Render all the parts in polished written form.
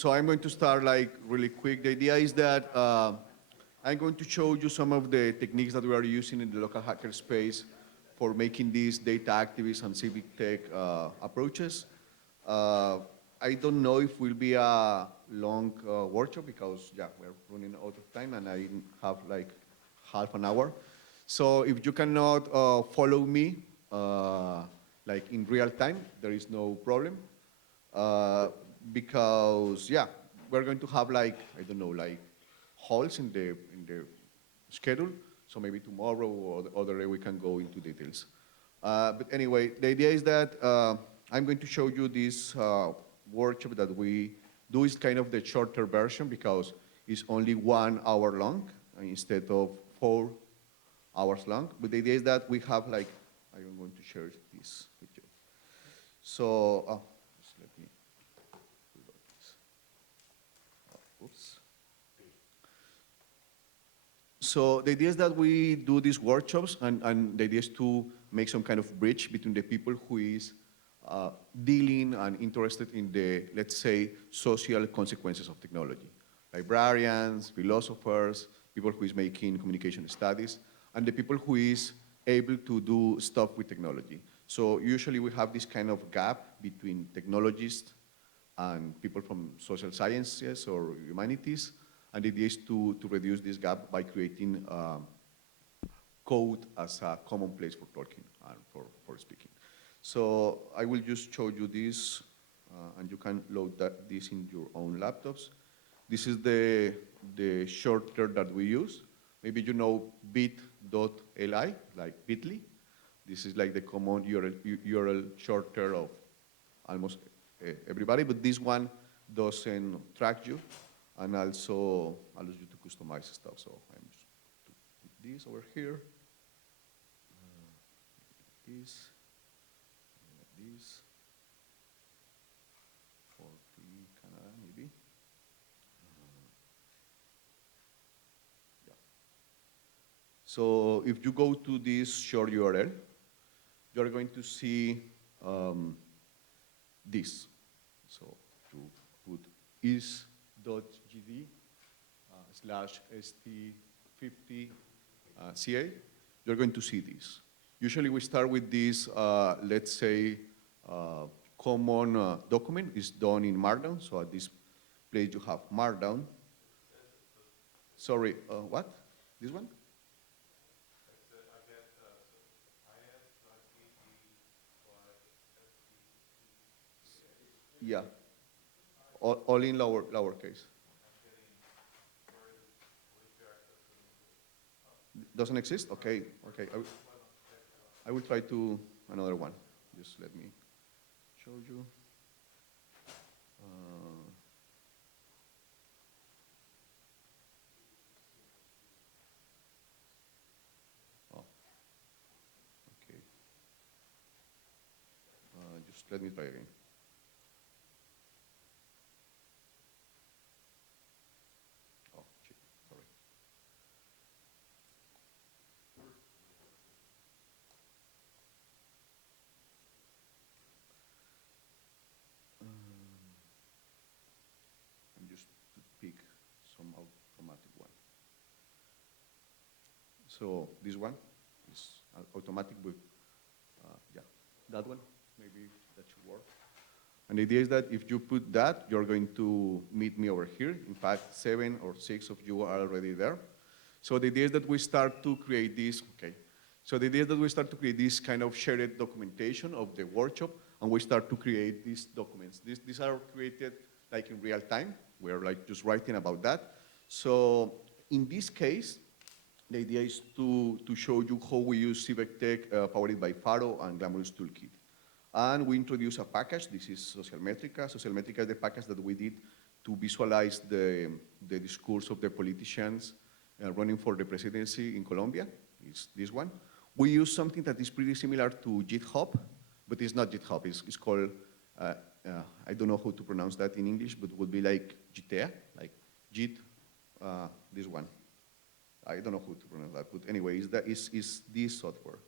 So I'm going to start like really quick. The idea is that I'm going to show you some of the techniques that we are using in the local hacker space for making these data activist and civic tech approaches. Uh, I don't know if will be a long workshop because yeah, we're running out of time and I have like half an hour. So if you cannot follow me like in real time, there is no problem. Uh, because yeah, we're going to have like, I don't know, like holes in the schedule. So maybe tomorrow or the other day we can go into details. But anyway, the idea is that I'm going to show you this workshop that we do is kind of the shorter version because it's only 1 hour long instead of 4 hours long. But the idea is that we have like, I'm going to share this with you. So, just let me reload this. Oops. So the idea is that we do these workshops, and the idea is to make some kind of bridge between the people who is dealing and interested in the, let's say, social consequences of technology. Librarians, philosophers, people who is making communication studies, and the people who is able to do stuff with technology. So usually we have this kind of gap between technologists and people from social sciences or humanities, and the idea is to reduce this gap by creating code as a common place for talking and for speaking. So I will just show you this, and you can load this in your own laptops. This is the shortcut that we use. Maybe you know bit.li, like bit.ly. This is like the common URL shortcut of almost everybody, but this one doesn't track you and also allows you to customize stuff. So I'm just put this over here, this, this, for Canada maybe. Yeah. So if you go to this short URL, you're going to see this. So you put is.gd slash st50 ca, you're going to see this. Usually we start with this, let's say, common document is done in Markdown. So at this place you have Markdown. Sorry, what? This one? Yeah, all in lowercase. Doesn't exist? Okay, okay. I will try to another one. Just let me show you. Oh, okay. Just let me try again. Oh, shit, sorry. And just to pick some automatic one. So this one is automatic, but yeah, that one, maybe that should work. And the idea is that if you put that, you're going to meet me over here. In fact, 7 or 6 of you are already there. So the idea is that we start to create this, okay. So the idea is that we start to create this kind of shared documentation of the workshop, and we start to create these documents. These are created like in real time. We're like just writing about that. So in this case, the idea is to show you how we use Civic Tech powered by Faro and Glamorous Toolkit. And we introduce a package. This is Social Metrica. Social Metrica is the package that we did to visualize the discourse of the politicians running for the presidency in Colombia. It's this one. We use something that is pretty similar to GitHub, but it's not GitHub. It's called, I don't know how to pronounce that in English, but it would be like Gitea, like Git, this one. I don't know how to pronounce that, but anyway, it's this software.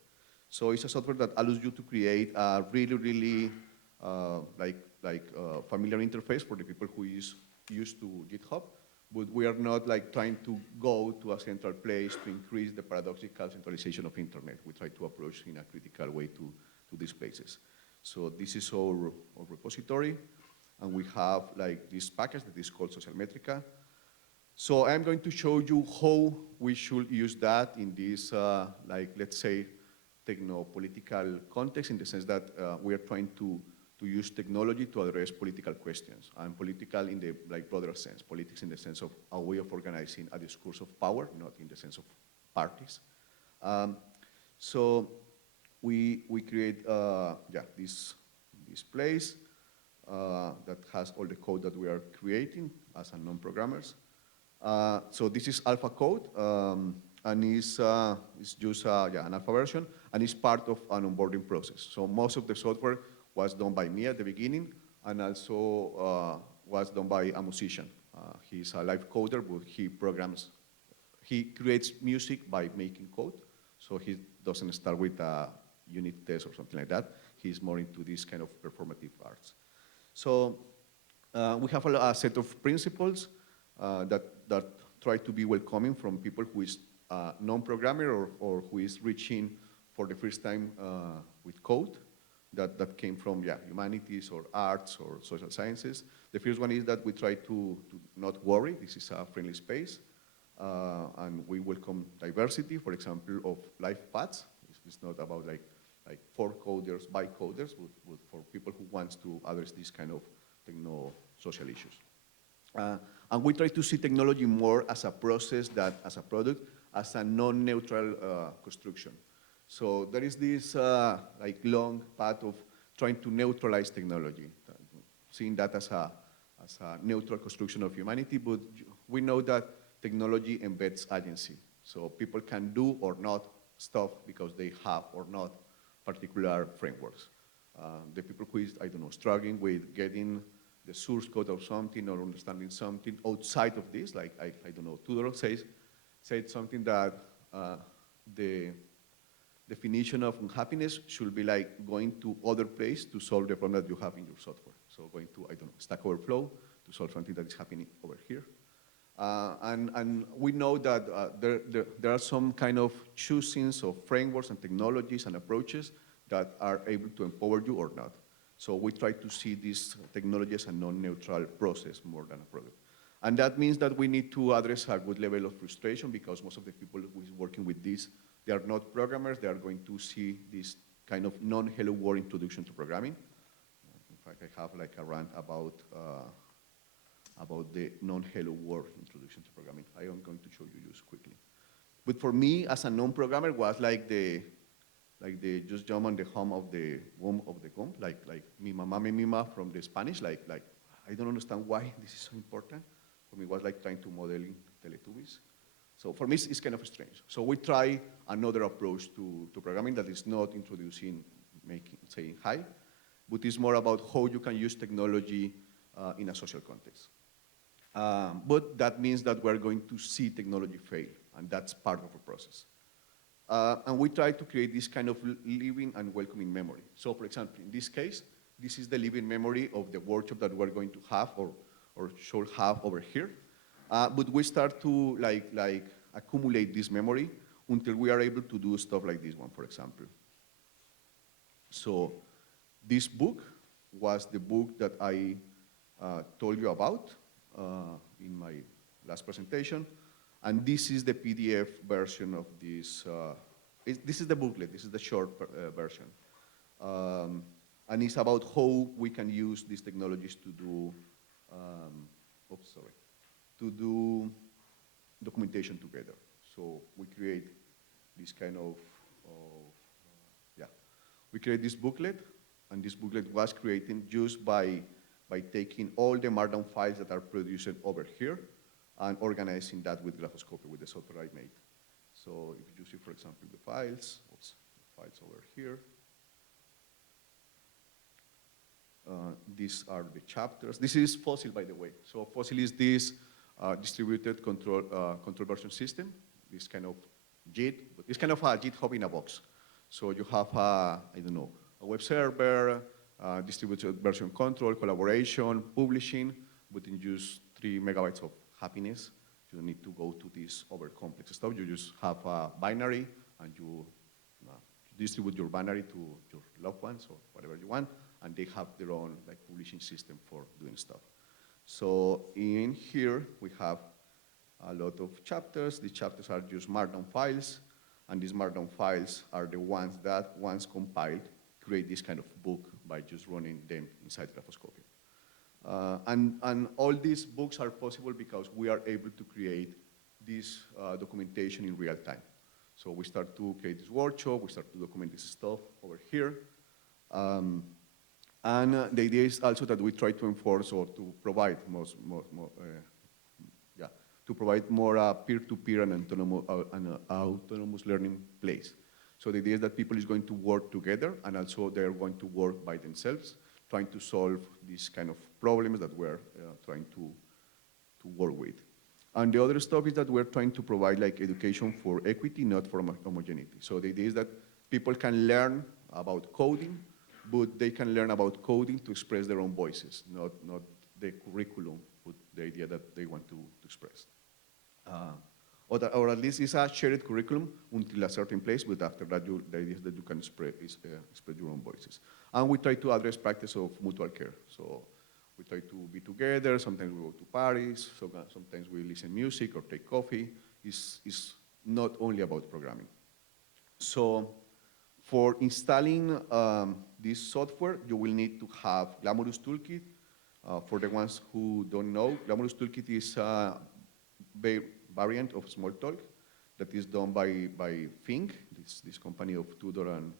So it's a software that allows you to create a really, really familiar interface for the people who is used to GitHub, but we are not like trying to go to a central place to increase the paradoxical centralization of internet. We try to approach in a critical way to these places. So this is our repository, and we have like this package that is called Social Metrica. So I'm going to show you how we should use that in this, like, let's say, techno-political context, in the sense that we are trying to use technology to address political questions, and political in the like broader sense, politics in the sense of a way of organizing a discourse of power, not in the sense of parties. So we create this place that has all the code that we are creating as a non-programmers. So this is alpha code, and it's just an alpha version, and it's part of an onboarding process. So most of the software was done by me at the beginning, and also was done by a musician. He's a live coder, but he creates music by making code. So he doesn't start with a unit test or something like that. He's more into this kind of performative arts. So we have a set of principles that try to be welcoming from people who is non-programmer or who is reaching for the first time with code. That came from humanities or arts or social sciences. The first one is that we try to not worry. This is a friendly space, and we welcome diversity, for example, of life paths. It's not about like for coders, by coders, but for people who want to address these kind of techno-social issues. And we try to see technology more as a process than as a product, as a non-neutral construction. So there is this like long path of trying to neutralize technology, seeing that as a neutral construction of humanity, but we know that technology embeds agency. So people can do or not stuff because they have or not particular frameworks. The people who is, I don't know, struggling with getting the source code of something or understanding something outside of this, like, I don't know, Tudor said something that the definition of happiness should be like going to other place to solve the problem that you have in your software. So going to, I don't know, Stack Overflow to solve something that is happening over here. And we know that there are some kind of choosings of frameworks and technologies and approaches that are able to empower you or not. So we try to see this technology as a non-neutral process more than a product. And that means that we need to address a good level of frustration, because most of the people who is working with this, they are not programmers. They are going to see this kind of non-hello world introduction to programming. In fact, I have like a rant about the non-hello world introduction to programming. I am going to show you just quickly. But for me, as a non-programmer, was like the just jump on the home of the womb of the comb, like mi mamá mi mima from the Spanish, like I don't understand why this is so important. For me, it was like trying to model Teletubbies. So for me, it's kind of strange. So we try another approach to programming that is not introducing, saying hi, but it's more about how you can use technology in a social context. But that means that we're going to see technology fail, and that's part of the process. And we try to create this kind of living and welcoming memory. So for example, in this case, this is the living memory of the workshop that we're going to have or should have over here. But we start to like accumulate this memory until we are able to do stuff like this one, for example. So this book was the book that I told you about in my last presentation. And this is the PDF version of this. This is the booklet. This is the short version. And it's about how we can use these technologies to do, to do documentation together. So we create this kind of we create this booklet, and this booklet was created just by taking all the Markdown files that are produced over here and organizing that with Graphoscopy, with the software I made. So if you see, for example, the files over here. These are the chapters. This is Fossil, by the way. So Fossil is this distributed control version system, this kind of Git, but it's kind of a GitHub in a box. So you have, I don't know, a web server, distributed version control, collaboration, publishing, but in just 3 megabytes of happiness. You don't need to go to this over complex stuff. You just have a binary, and you distribute your binary to your loved ones or whatever you want, and they have their own like publishing system for doing stuff. So in here, we have a lot of chapters. The chapters are just markdown files, and these markdown files are the ones that, once compiled, create this kind of book by just running them inside Graphoscopia. And all these books are possible because we are able to create this documentation in real time. So we start to create this workshop, we start to document this stuff over here. The idea is also that we try to enforce or to provide to provide more peer-to-peer and autonomous learning place. So the idea is that people is going to work together, and also they're going to work by themselves, trying to solve these kind of problems that we're trying to work with. And the other stuff is that we're trying to provide like education for equity, not for homogeneity. So the idea is that people can learn about coding, but they can learn about coding to express their own voices, not the curriculum, but the idea that they want to express. Or at least it's a shared curriculum until a certain place, but after that, the idea is that you can spread your own voices. And we try to address practice of mutual care. So we try to be together, sometimes we go to parties, sometimes we listen music or take coffee. It's not only about programming. So for installing this software, you will need to have Glamorous Toolkit. For the ones who don't know, Glamorous Toolkit is a variant of Smalltalk that is done by Fink, this company of Tudor and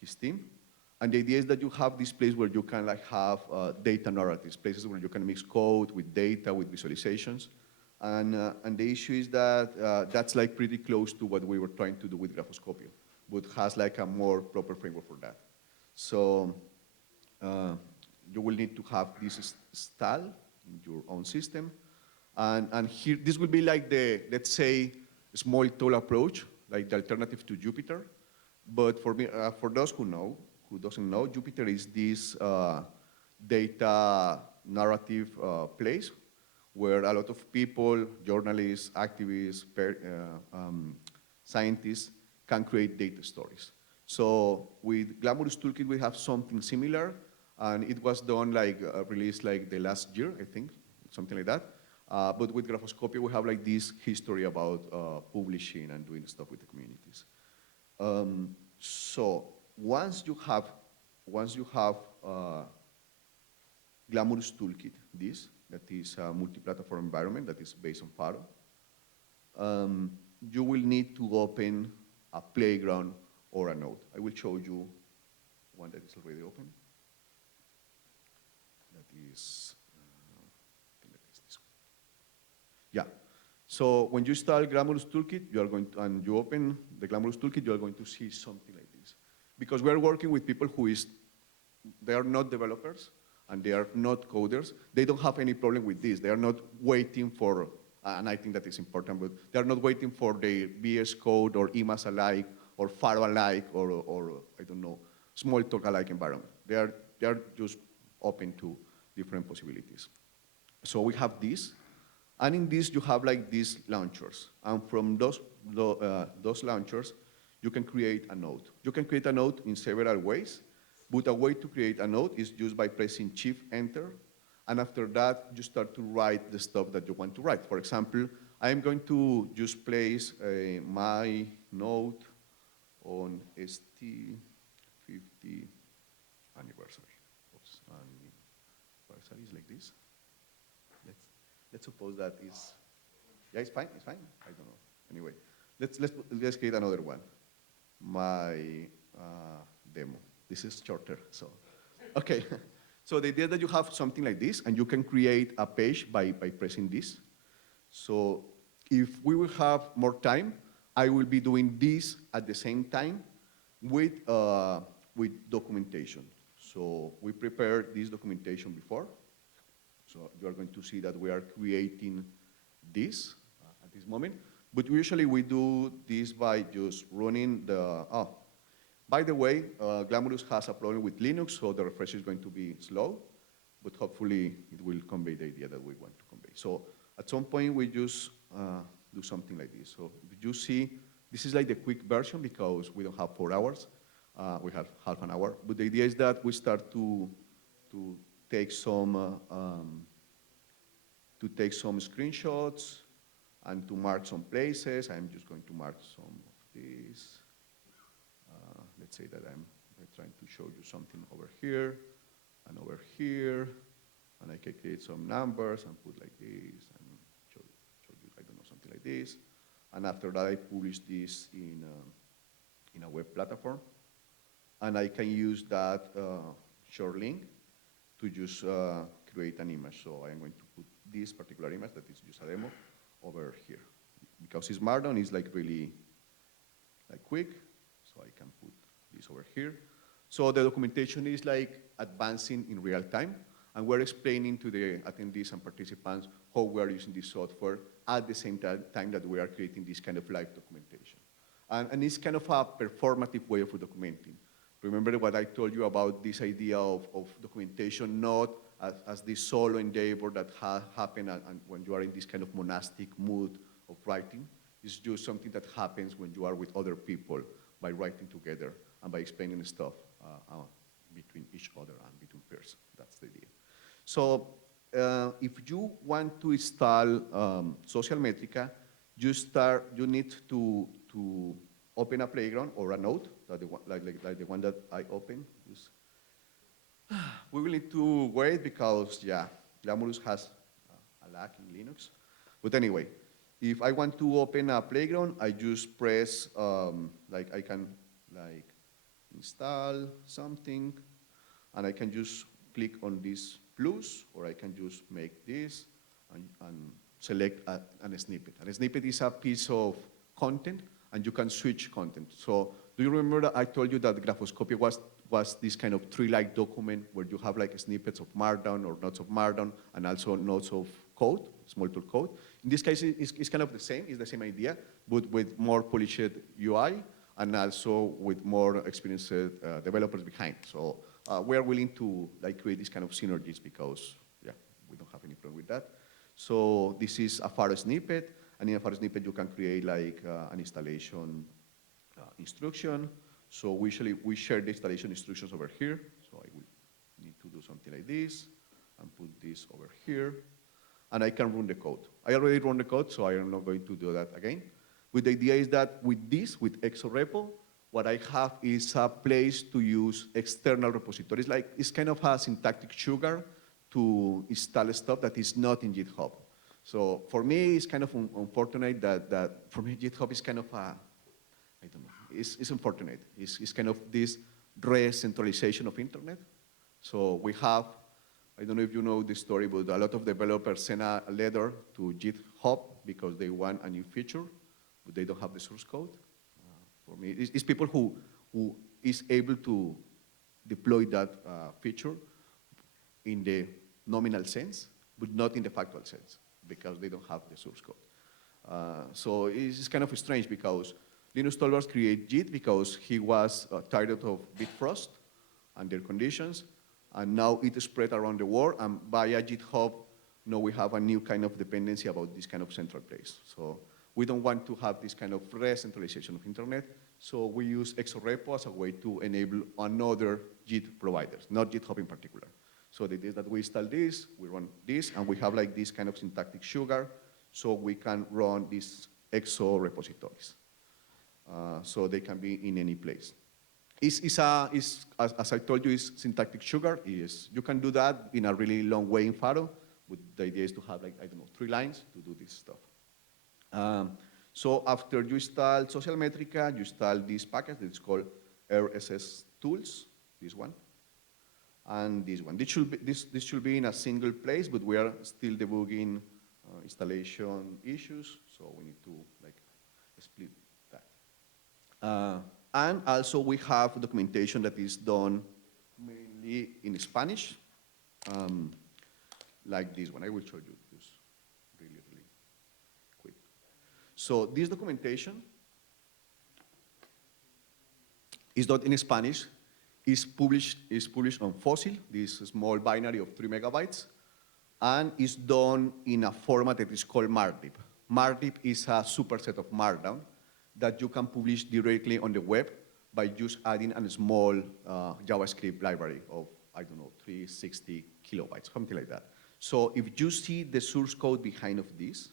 his team. And the idea is that you have this place where you can like have data narratives, places where you can mix code with data, with visualizations. And the issue is that that's like pretty close to what we were trying to do with Graphoscopia, but has like a more proper framework for that. So you will need to have this installed in your own system. And here, this will be like the, let's say, Smalltalk approach, like the alternative to Jupyter. But for me, for those who doesn't know, Jupyter is this data narrative place where a lot of people, journalists, activists, scientists can create data stories. So with Glamorous Toolkit, we have something similar, and it was done like, released like the last year, I think, something like that. But with Graphoscopia, we have like this history about publishing and doing stuff with the communities. So once you have Glamorous Toolkit, that is a multi-platform environment that is based on Paro, you will need to open a playground or a node. I will show you one that is already open. That is, I think that is this one. Yeah. So when you install Glamorous Toolkit, you are going to, and you open the Glamorous Toolkit, you are going to see something like this. Because we are working with people they are not developers and they are not coders. They don't have any problem with this. They are not waiting for, and I think that is important, but they are not waiting for the VS Code or EMAS alike or Faro alike or I don't know, Smalltalk alike environment. They are just open to different possibilities. So we have this, and in this you have like these launchers, and from those launchers you can create a node. You can create a node in several ways, but a way to create a node is just by pressing Shift-Enter, and after that you start to write the stuff that you want to write. For example, I am going to just place my node on ST50 anniversary. Oops, anniversary is like this. Let's suppose that is, yeah, it's fine, I don't know. Anyway, let's create another one. My demo. This is shorter, so. Okay, so the idea that you have something like this, and you can create a page by pressing this. So if we will have more time, I will be doing this at the same time with documentation. So we prepared this documentation before. So you are going to see that we are creating this at this moment. But usually we do this by just running the, by the way, Glamorous has a problem with Linux, so the refresh is going to be slow, but hopefully it will convey the idea that we want to convey. So at some point, we just do something like this. So if you see, this is like the quick version because we don't have 4 hours. We have half an hour. But the idea is that we start to take some screenshots and to mark some places. I'm just going to mark some of these. Let's say that I'm trying to show you something over here and over here, and I can create some numbers and put like this and show you, I don't know, something like this. And after that, I publish this in a web platform, and I can use that short link to just create an image. So I am going to put this particular image that is just a demo over here. Because it's Markdown, it's like really like quick, so I can put this over here. So the documentation is like advancing in real time, and we're explaining to the attendees and participants how we're using this software at the same time that we are creating this kind of live documentation. And it's kind of a performative way of documenting. Remember what I told you about this idea of documentation not as this solo endeavor that happen and when you are in this kind of monastic mood of writing. It's just something that happens when you are with other people by writing together and by explaining stuff between each other and between peers. That's the idea. So if you want to install Social Metrica, you need to open a playground or a node, like the one that I opened. We will need to wait because, yeah, Glamorous has a lag in Linux. But anyway, if I want to open a playground, I just press, I can install something, and I can just click on this plus, or I can just make this and select a snippet. And a snippet is a piece of content, and you can switch content. So do you remember that I told you that Graphoscopia was this kind of tree-like document where you have like snippets of Markdown or notes of Markdown and also notes of code, Smalltalk code. In this case, it's kind of the same. It's the same idea, but with more polished UI and also with more experienced developers behind. So we are willing to create this kind of synergies because, yeah, we don't have any problem with that. So this is a Faro snippet, and in a Faro snippet you can create an installation instruction. So we share the installation instructions over here. So I will need to do something like this and put this over here. And I can run the code. I already run the code, so I am not going to do that again. But the idea is that with exorepo, what I have is a place to use external repositories. It's kind of a syntactic sugar to install stuff that is not in GitHub. So for me, it's kind of unfortunate that for me, GitHub is kind of I don't know, it's unfortunate. It's kind of this re-centralization of internet. So we have, I don't know if you know this story, but a lot of developers send a letter to GitHub because they want a new feature, but they don't have the source code. For me, it's people who is able to deploy that feature in the nominal sense, but not in the factual sense, because they don't have the source code. So it's kind of strange because Linus Torvalds created Git because he was tired of Bitfrost and their conditions, and now it spread around the world, and via GitHub, now we have a new kind of dependency about this kind of central place. So we don't want to have this kind of re-centralization of internet, so we use exorepo as a way to enable another Git providers, not GitHub in particular. So the idea is that we install this, we run this, and we have this kind of syntactic sugar, so we can run these exo repositories. So they can be in any place. As I told you, it's syntactic sugar. You can do that in a really long way in Faro, but the idea is to have, I don't know, 3 lines to do this stuff. So after you install Social Metrica, you install this package that is called RSS Tools, this one, and this one. This should be in a single place, but we are still debugging installation issues, so we need to split that. And also we have documentation that is done mainly in Spanish, like this one. I will show you this really quick. So this documentation is not in Spanish. Is published on Fossil, this small binary of 3 megabytes. and is done in a format that is called marlib. Marlib is a superset of Markdown that you can publish directly on the web by just adding a small JavaScript library of, I don't know, 360 kilobytes, something like that. So if you see the source code behind of this,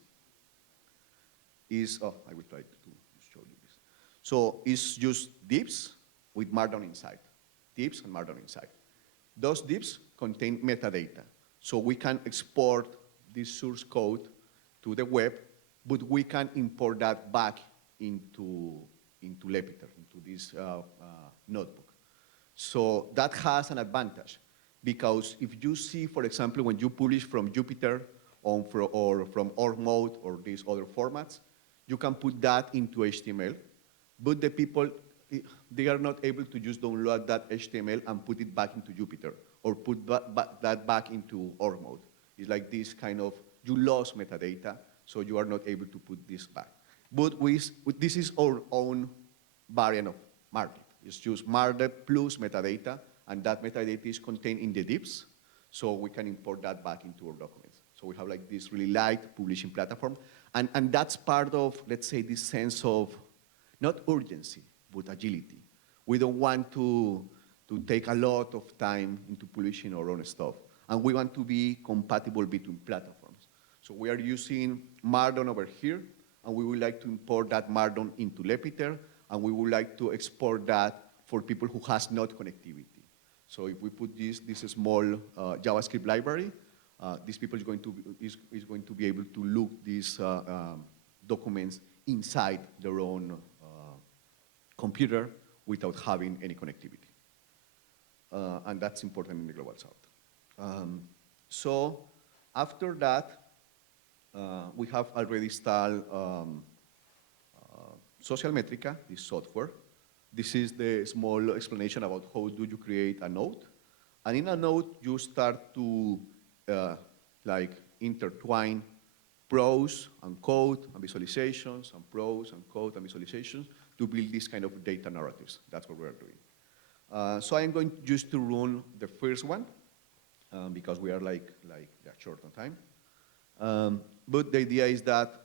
I will try to show you this. So it's just divs with Markdown inside, divs and Markdown inside. Those divs contain metadata. So we can export this source code to the web, but we can import that back into Jupyter, into this notebook. So that has an advantage, because if you see, for example, when you publish from Jupyter or from org mode or these other formats, you can put that into HTML, but the people, they are not able to just download that HTML and put it back into Jupyter or put that back into org mode. It's like this kind of, you lost metadata, so you are not able to put this back. But this is our own variant of Marlib. It's just Marlib plus metadata, and that metadata is contained in the divs, so we can import that back into our documents. So we have like this really light publishing platform, and that's part of, let's say, this sense of not urgency, but agility. We don't want to take a lot of time into publishing our own stuff, and we want to be compatible between platforms. So we are using Markdown over here, and we would like to import that Markdown into Jupyter, and we would like to export that for people who has not connectivity. So if we put this small JavaScript library, these people is going to be able to look these documents inside their own computer without having any connectivity. And that's important in the Global South. So after that, we have already installed Social Metrica, this software. This is the small explanation about how do you create a node. And in a node, you start to like intertwine prose and code and visualizations and prose and code and visualizations to build this kind of data narratives. That's what we're doing. So I'm going just to run the first one because we are like short on time. But the idea is that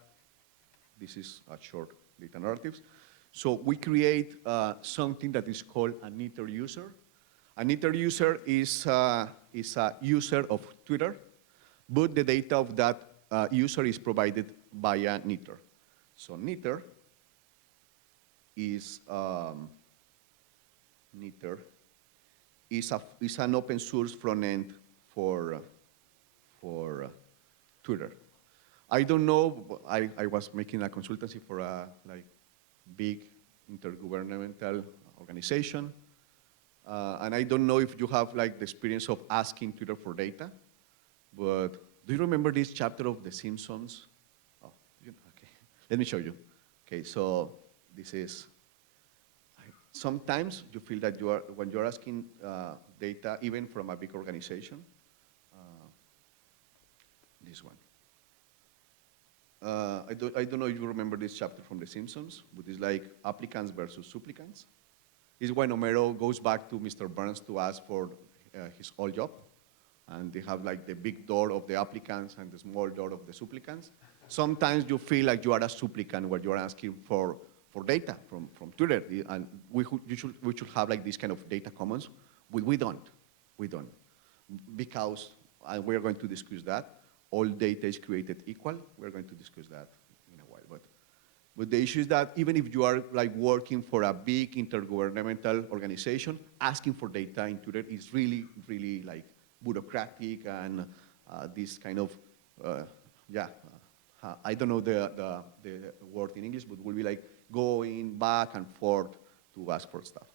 this is a short data narratives. So we create something that is called a knitter user. A knitter user is a user of Twitter, but the data of that user is provided by a knitter. So knitter is an open source front end for Twitter. I don't know, I was making a consultancy for a big intergovernmental organization. And I don't know if you have the experience of asking Twitter for data, but do you remember this chapter of The Simpsons? Oh, okay. Let me show you. Okay, so this is, sometimes you feel that when you're asking data, even from a big organization, this one. I don't know if you remember this chapter from The Simpsons, but it's like applicants versus supplicants. It's when Homero goes back to Mr. Burns to ask for his old job, and they have the big door of the applicants and the small door of the supplicants. Sometimes you feel like you are a supplicant where you are asking for data from Twitter, and we should have this kind of data commons, but we don't, because, and we're going to discuss that, all data is created equal. We're going to discuss that in a while. But the issue is that even if you are working for a big intergovernmental organization, asking for data in Twitter is really, really bureaucratic and this kind of, I don't know the word in English, but we'll be going back and forth to ask for stuff.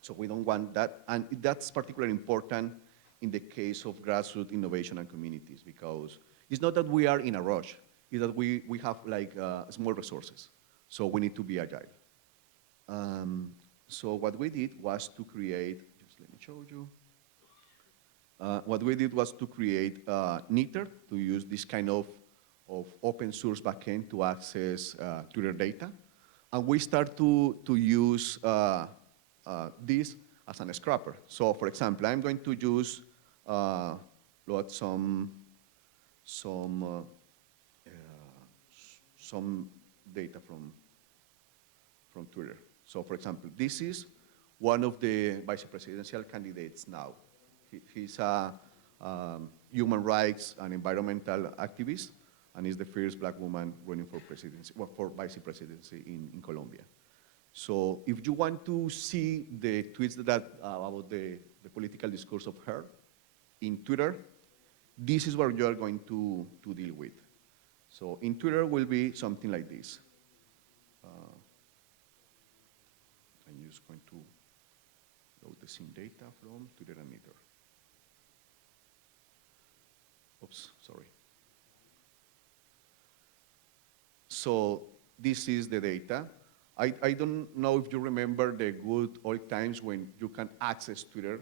So we don't want that, and that's particularly important in the case of grassroots innovation and communities, because it's not that we are in a rush, it's that we have small resources, so we need to be agile. So what we did was to create, just let me show you. What we did was to create Knitter to use this kind of open source backend to access Twitter data. And we start to use this as an scrapper. So for example, I'm going to use load some some, some data from Twitter. So for example, this is one of the vice presidential candidates now. He's a human rights and environmental activist, and is the first black woman running for presidency, well, for vice presidency in Colombia. So if you want to see the tweets that about the political discourse of her in Twitter, this is what you're going to deal with. So in Twitter will be something like this. I'm just going to load the same data from Twitter and Meter. Oops, sorry. So this is the data. I don't know if you remember the good old times when you can access Twitter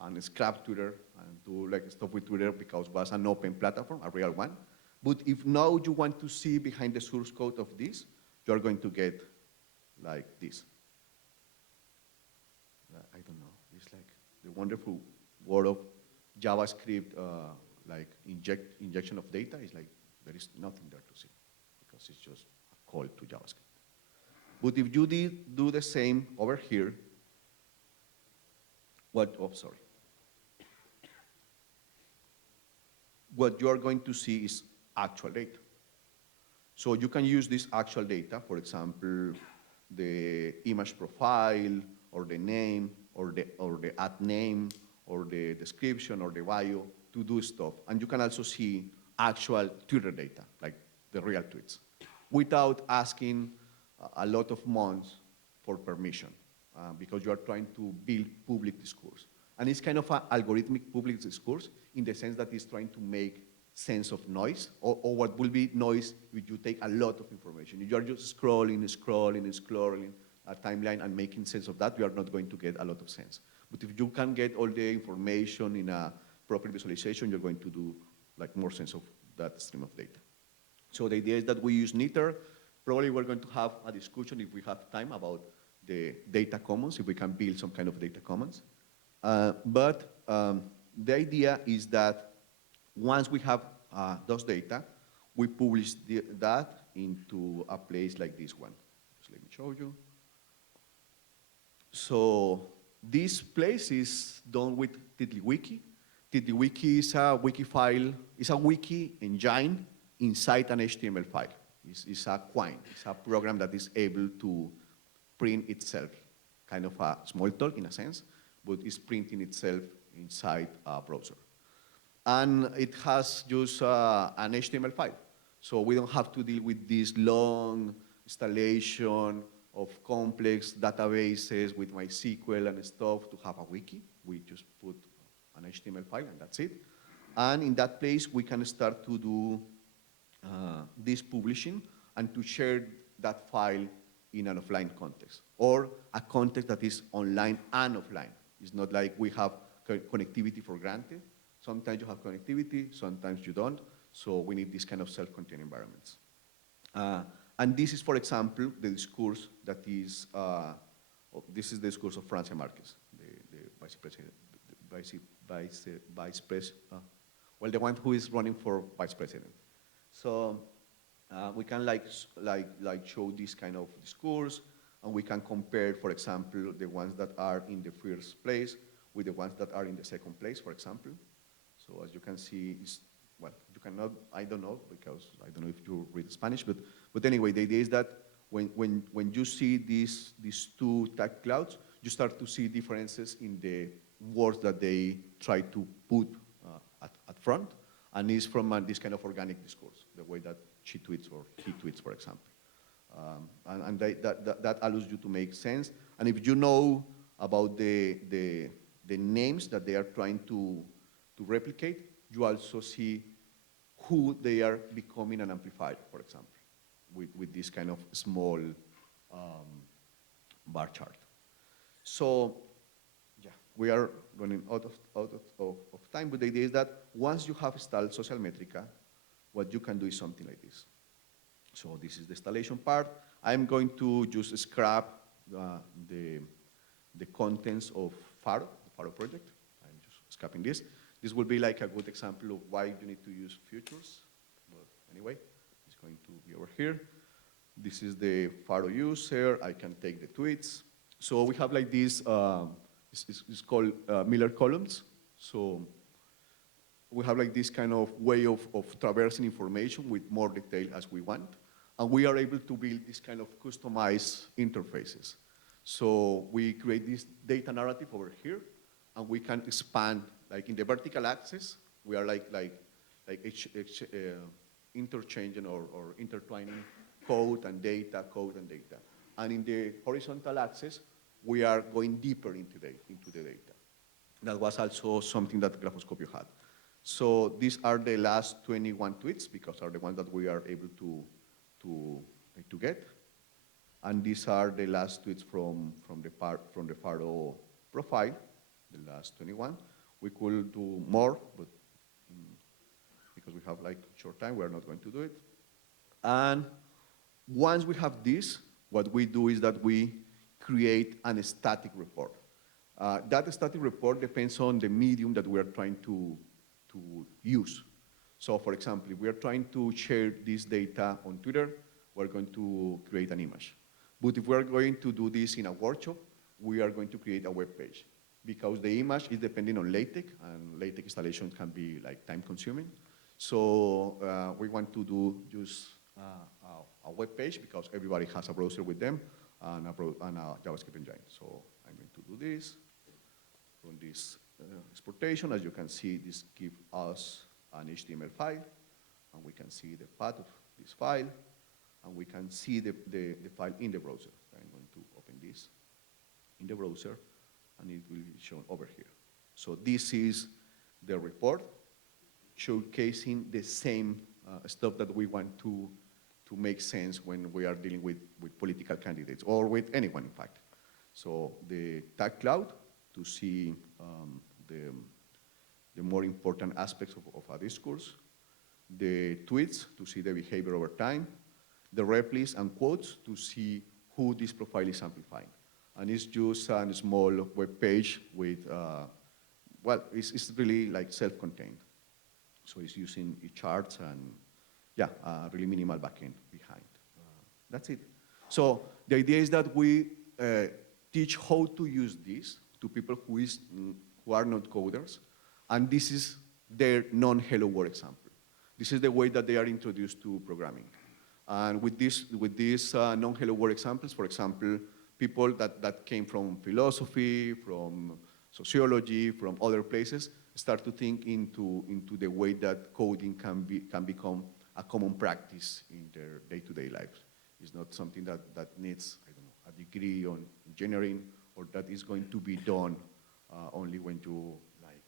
and scrap Twitter and do like stuff with Twitter because it was an open platform, a real one. But if now you want to see behind the source code of this, you're going to get like this. I don't know, it's like the wonderful world of JavaScript, like injection of data is like, there is nothing there to see because it's just a call to JavaScript. But if you do the same over here, what you are going to see is actual data. So you can use this actual data, for example, the image profile, or the name, or the ad name, or the description, or the bio to do stuff. And you can also see actual Twitter data, like the real tweets, without asking a lot of months for permission, because you are trying to build public discourse. And it's kind of an algorithmic public discourse in the sense that it's trying to make sense of noise, or what will be noise if you take a lot of information. If you are just scrolling a timeline and making sense of that, you are not going to get a lot of sense. But if you can get all the information in a proper visualization, you're going to do like more sense of that stream of data. So the idea is that we use Niter. Probably we're going to have a discussion if we have time about the data commons, if we can build some kind of data commons. But the idea is that once we have those data, we publish that into a place like this one. So let me show you. So this place is done with TiddlyWiki. TiddlyWiki is a wiki file, it's a wiki engine inside an HTML file. It's a Quine, it's a program that is able to print itself, kind of a Smalltalk in a sense, but it's printing itself inside a browser. And it has just an HTML file. So we don't have to deal with this long installation of complex databases with MySQL and stuff to have a wiki. We just put an HTML file and that's it. And in that place, we can start to do this publishing and to share that file in an offline context, or a context that is online and offline. It's not like we have connectivity for granted. Sometimes you have connectivity, sometimes you don't, so we need this kind of self-contained environments. And this is, for example, the discourse that is, this is the discourse of Francia Marquez, the vice president, well, the one who is running for vice president. So we can like show this kind of discourse, and we can compare, for example, the ones that are in the first place with the ones that are in the second place, for example. So as you can see, well, you cannot, I don't know, because I don't know if you read Spanish, but anyway, the idea is that when you see these two tag clouds, you start to see differences in the words that they try to put at front, and it's from this kind of organic discourse, the way that she tweets or he tweets, for example. And that allows you to make sense. And if you know about the names that they are trying to replicate, you also see who they are becoming an amplifier, for example, with this kind of small bar chart. So, yeah, we are running out of time, but the idea is that once you have installed Social Metrica, what you can do is something like this. So this is the installation part. I'm going to just scrap the contents of Faro, the Faro project. I'm just scrapping this. This will be like a good example of why you need to use futures. But anyway, it's going to be over here. This is the Faro user. I can take the tweets. So we have like this, it's called Miller columns. So we have like this kind of way of traversing information with more detail as we want. And we are able to build this kind of customized interfaces. So we create this data narrative over here, and we can expand, like in the vertical axis, we are like interchanging or intertwining code and data. And in the horizontal axis, we are going deeper into the data. That was also something that Graphoscopio had. So these are the last 21 tweets, because are the ones that we are able to get. And these are the last tweets from the Faro profile, the last 21. We could do more, but because we have like short time, we are not going to do it. And once we have this, what we do is that we create a static report. That static report depends on the medium that we are trying to use. So for example, if we are trying to share this data on Twitter, we're going to create an image. But if we're going to do this in a workshop, we are going to create a web page, because the image is depending on LaTeX, and LaTeX installation can be like time consuming. So we want to use a web page, because everybody has a browser with them and a JavaScript engine. So I'm going to do this, run this exportation. As you can see, this gives us an HTML file, and we can see the path of this file, and we can see the file in the browser. I'm going to open this in the browser, and it will be shown over here. So this is the report showcasing the same stuff that we want to make sense when we are dealing with political candidates, or with anyone, in fact. So the tag cloud to see the more important aspects of a discourse, the tweets to see the behavior over time, the replies and quotes to see who this profile is amplifying. And it's just a small web page with, well, it's really like self-contained. So it's using charts and, yeah, really minimal backend behind. That's it. So the idea is that we teach how to use this to people who are not coders, and this is their non-Hello World example. This is the way that they are introduced to programming. And with these non-Hello World examples, for example, people that came from philosophy, from sociology, from other places, start to think into the way that coding can become a common practice in their day-to-day lives. It's not something that needs, I don't know, a degree on engineering, or that is going to be done only when you like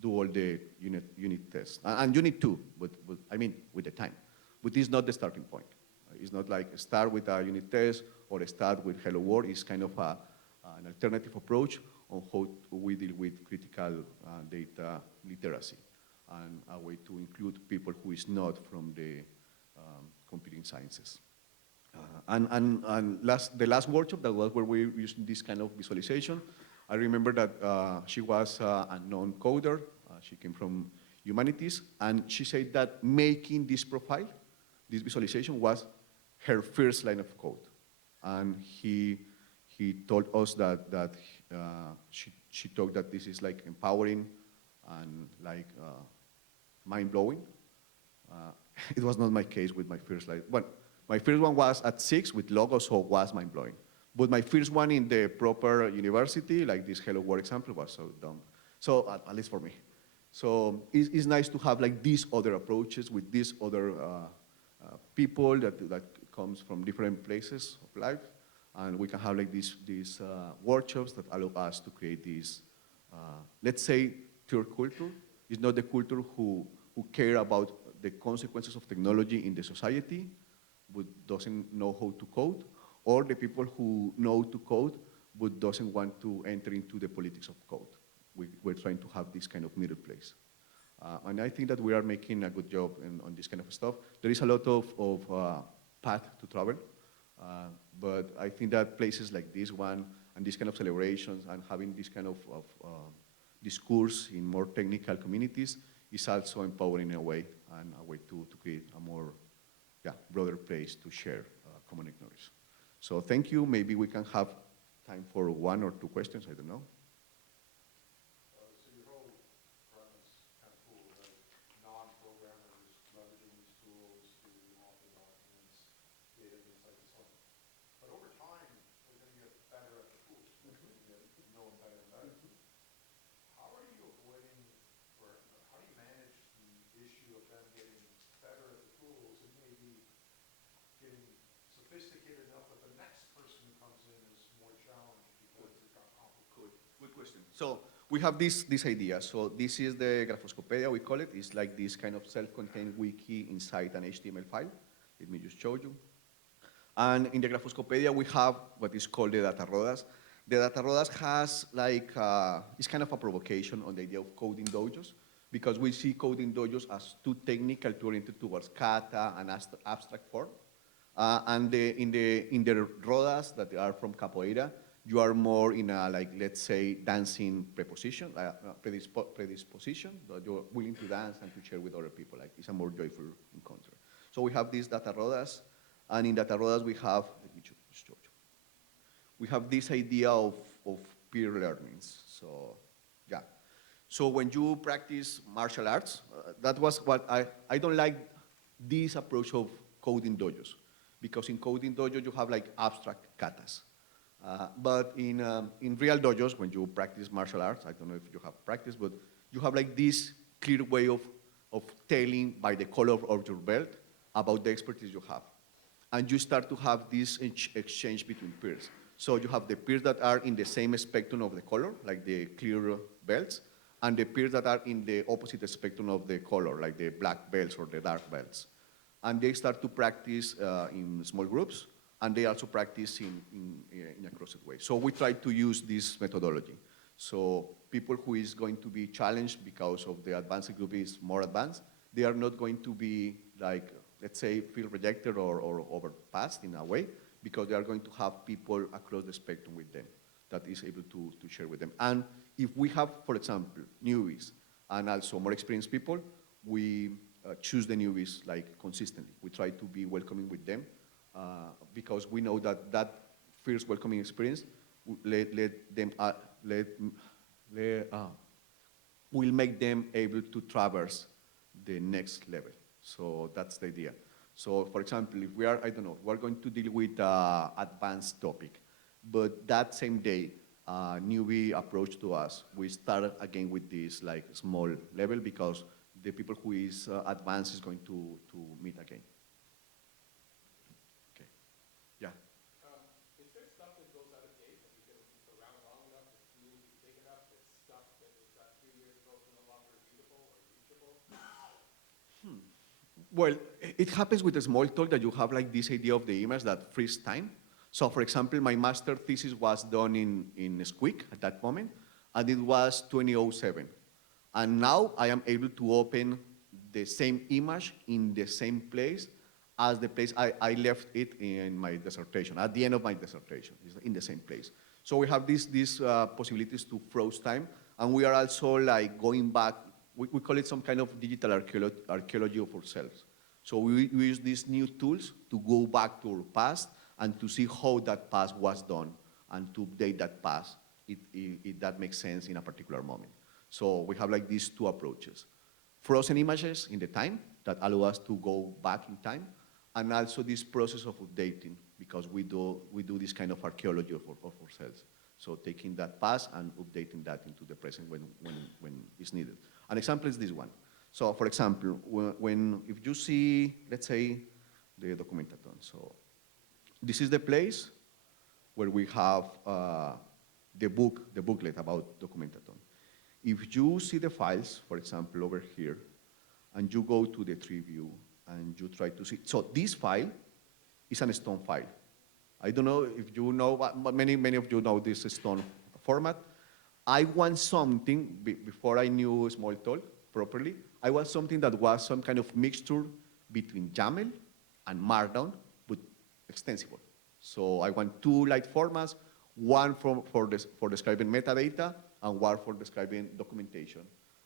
do all the unit tests. And you need to, but I mean, with the time. But this is not the starting point. It's not like start with a unit test or start with Hello World. It's kind of an alternative approach on how we deal with critical data literacy, and a way to include people who is not from the computing sciences. The last workshop, that was where we used this kind of visualization. I remember that she was a non-coder. She came from humanities, and she said that making this profile, this visualization, was her first line of code. And he told us that she thought that this is like empowering and like mind-blowing. It was not my case with my first slide. Well, my first one was at 6 with logos, so it was mind-blowing. But my first one in the proper university, like this Hello World example, was so dumb. So at least for me. So it's nice to have like these other approaches with these other people that comes from different places of life, and we can have like these workshops that allow us to create this, let's say, third culture. It's not the culture who care about the consequences of technology in the society, but doesn't know how to code, or the people who know to code, but doesn't want to enter into the politics of code. We're trying to have this kind of middle place. And I think that we are making a good job on this kind of stuff. There is a lot of path to travel, but I think that places like this one and these kind of celebrations and having this kind of discourse in more technical communities is also empowering in a way, and a way to create a more broader place to share common knowledge. So thank you. Maybe we can have time for 1 or 2 questions, I don't know. So your whole premise kind of cool, right? Non-programmers leveraging these tools to author documents, data insights, and so on. But over time, we're going to get better at the tools. We're going to get know them better and better. How are you avoiding, or how do you manage the issue of them getting better at the tools and maybe getting sophisticated enough that the next person who comes in is more challenged because it got complicated? Good question. So we have this idea. So this is the Graphoscopedia, we call it. It's like this kind of self-contained wiki inside an HTML file. Let me just show you. And in the Graphoscopedia, we have what is called the data rodas. The data rodas has like, it's kind of a provocation on the idea of coding dojos, because we see coding dojos as too technical, too oriented towards kata and abstract form. And in the rodas that are from capoeira, you are more in a, like, let's say, dancing predisposition, that you're willing to dance and to share with other people. Like, it's a more joyful encounter. So we have these data rodas, and in data rodas we have, let me just show you. We have this idea of peer learnings. So, yeah. So when you practice martial arts, that was what I don't like this approach of coding dojos, because in coding dojo you have like abstract katas. But in real dojos, when you practice martial arts, I don't know if you have practice, but you have like this clear way of telling by the color of your belt about the expertise you have. And you start to have this exchange between peers. So you have the peers that are in the same spectrum of the color, like the clear belts, and the peers that are in the opposite spectrum of the color, like the black belts or the dark belts. And they start to practice in small groups, and they also practice in a crossed way. So we try to use this methodology. So people who is going to be challenged because of the advanced group is more advanced, they are not going to be like, let's say, feel rejected or overpassed in a way, because they are going to have people across the spectrum with them that is able to share with them. And if we have, for example, newbies and also more experienced people, we choose the newbies like consistently. We try to be welcoming with them because we know that that first welcoming experience will make them able to traverse the next level. So that's the idea. So for example, if we are, I don't know, we're going to deal with an advanced topic, but that same day, newbie approach to us, we start again with this like small level, because the people who is advanced is going to meet again. Okay, yeah. Is there stuff that goes out of date that you've been around long enough, the community is big enough, that stuff that was done 2 years ago is no longer readable or reachable? Well, it happens with the Smalltalk that you have like this idea of the image that frees time. So for example, my master thesis was done in Squeak at that moment, and it was 2007. And now I am able to open the same image in the same place as the place I left it in my dissertation, at the end of my dissertation, it's in the same place. So we have these possibilities to froze time, and we are also like going back, we call it some kind of digital archaeology of ourselves. So we use these new tools to go back to our past and to see how that past was done and to update that past if that makes sense in a particular moment. So we have like these two approaches. Frozen images in the time that allow us to go back in time, and also this process of updating, because we do this kind of archaeology of ourselves. So taking that past and updating that into the present when it's needed. An example is this one. So for example, if you see, let's say, the Documentathon. So this is the place where we have the booklet about Documentathon. If you see the files, for example, over here, and you go to the tree view, and you try to see, so this file is a stone file. I don't know if you know, but many of you know this stone format. I want something, before I knew Smalltalk properly, I want something that was some kind of mixture between YAML and Markdown, but extensible. So I want two light formats, one for describing metadata, and one for describing documentation.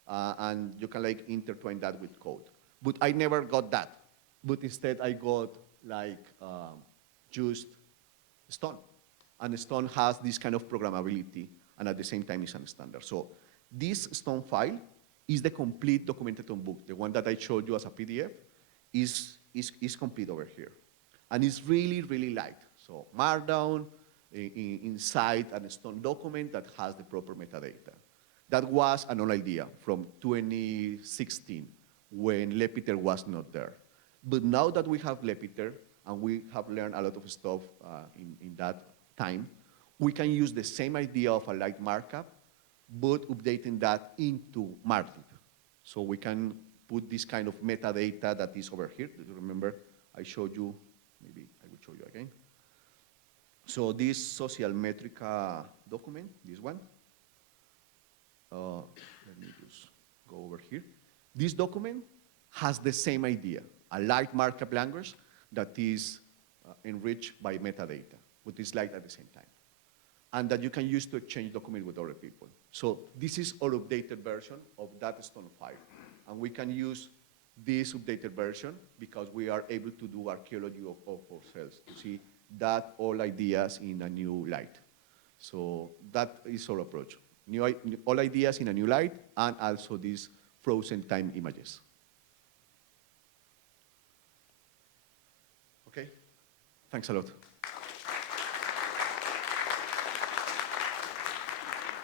And you can like intertwine that with code. But I never got that. But instead I got like just Stone. And Stone has this kind of programmability, and at the same time it's a standard. So this Stone file is the complete documentation book. The one that I showed you as a PDF is complete over here. And it's really, really light. So Markdown, inside a Stone document that has the proper metadata. That was an old idea from 2016 when Lepiter was not there. But now that we have Lepiter and we have learned a lot of stuff in that time, we can use the same idea of a light markup, but updating that into Markdown. So we can put this kind of metadata that is over here. Do you remember I showed you? Maybe I will show you again. So this social metrica document, this one, let me just go over here. This document has the same idea, a light markup language that is enriched by metadata, but is light at the same time, and that you can use to exchange documents with other people. So this is our updated version of that Stone file, and we can use this updated version because we are able to do archaeology of ourselves, to see that all ideas in a new light. So that is our approach. All ideas in a new light, and also these frozen time images. Okay, thanks a lot.